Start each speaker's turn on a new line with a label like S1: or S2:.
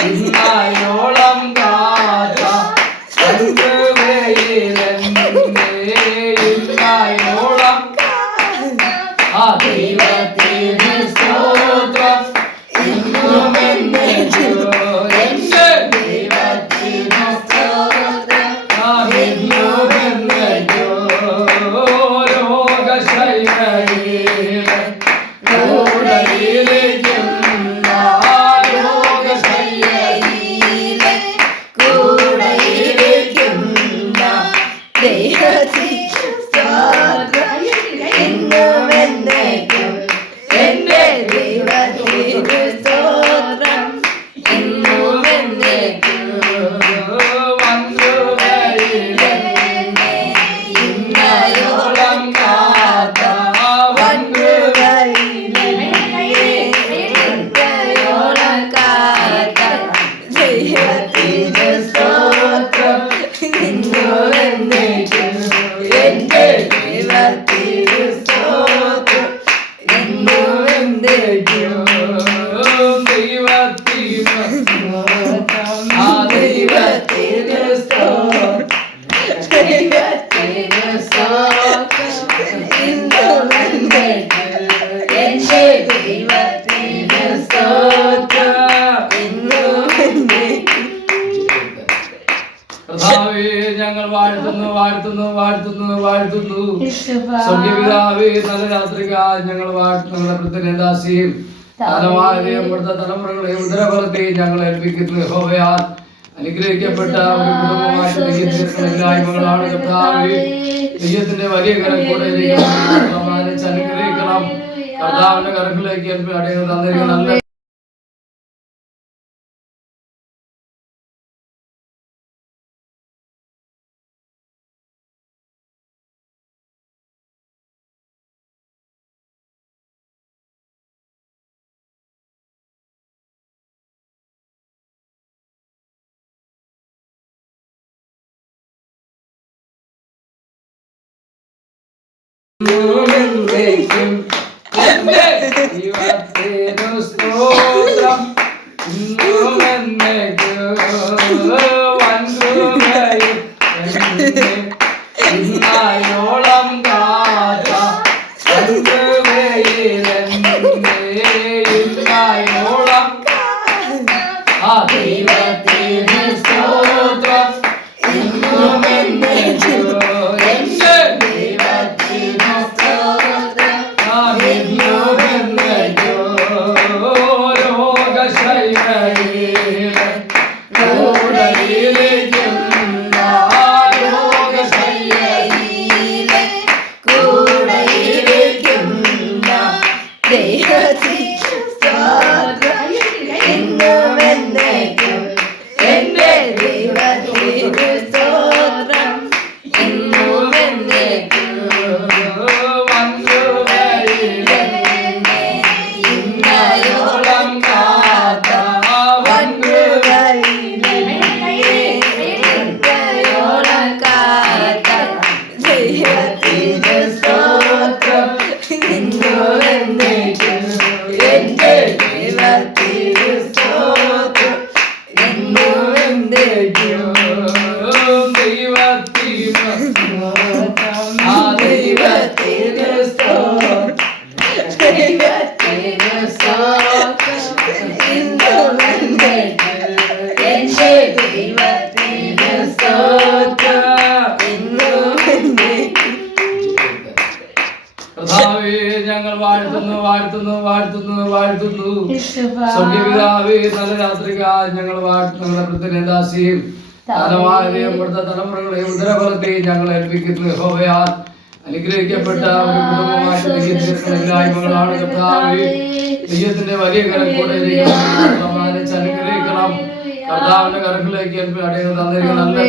S1: ഇന്നയോളം കാത ഇന്നയോളം ആ ദൈവത്തിന് സ്തോത്രം
S2: ഇന്നുമെന്നെ ദൈവത്തിന് സ്തോത്രം
S1: ആ ഇന്നുമെന്നെ
S2: രോഗശൈലയിലെ
S1: ഞങ്ങൾ വാഴ്ത്തുന്നു വാഴ്ത്തുന്നു വാഴ്ത്തുന്നു വാഴ്ത്തുന്നു.
S2: സ്വർഗപിതാവേ
S1: നല്ല രാത്രികാൽ ഞങ്ങൾ വാഴ്ത്തുന്നു ഇവിടുത്തെ തലമുറകളെയും ഉദരഫലത്തെയും ഞങ്ങൾ ഏൽപ്പിക്കുന്നു ഹോവയാൽ അനുഗ്രഹിക്കപ്പെട്ട ഒരു കുടുംബമായി കർത്താവേ. ദൈവത്തിന്റെ വലിയ കരം കൂടെ അനുഗ്രഹിക്കണം.
S2: കർത്താവിന്റെ
S1: കരങ്ങളിലേക്ക് ഏൽപ്പി അടയുന്നത് തന്നിരിക്കുന്ന നല്ല സ്തോത്രം. വാഴ്ത്തുന്നു വാഴ്ത്തുന്നു വാഴ്ത്തുന്നു.
S2: സ്വർഗപിതാവേ
S1: നല്ല രാത്രികാൽ ഞങ്ങൾ വാഴ്ത്തുന്നു പ്രതിനിധാസിയും
S2: കാലമാരെയും
S1: ഇവിടുത്തെ തലമുറകളെയും ഉദരഫലത്തെയും ഞങ്ങൾ ഏൽപ്പിക്കുന്നു ഹോവയാൽ അനുഗ്രഹിക്കപ്പെട്ട ഒരു കർത്താവേ. ദൈവത്തിന്റെ വലിയ കരം കൂടെ അനുഗ്രഹിക്കണം.
S2: കർത്താവിന്റെ
S1: കരങ്ങളിലേക്ക് ഏൽപ്പി അടയുന്നത് തന്നിരിക്കുന്ന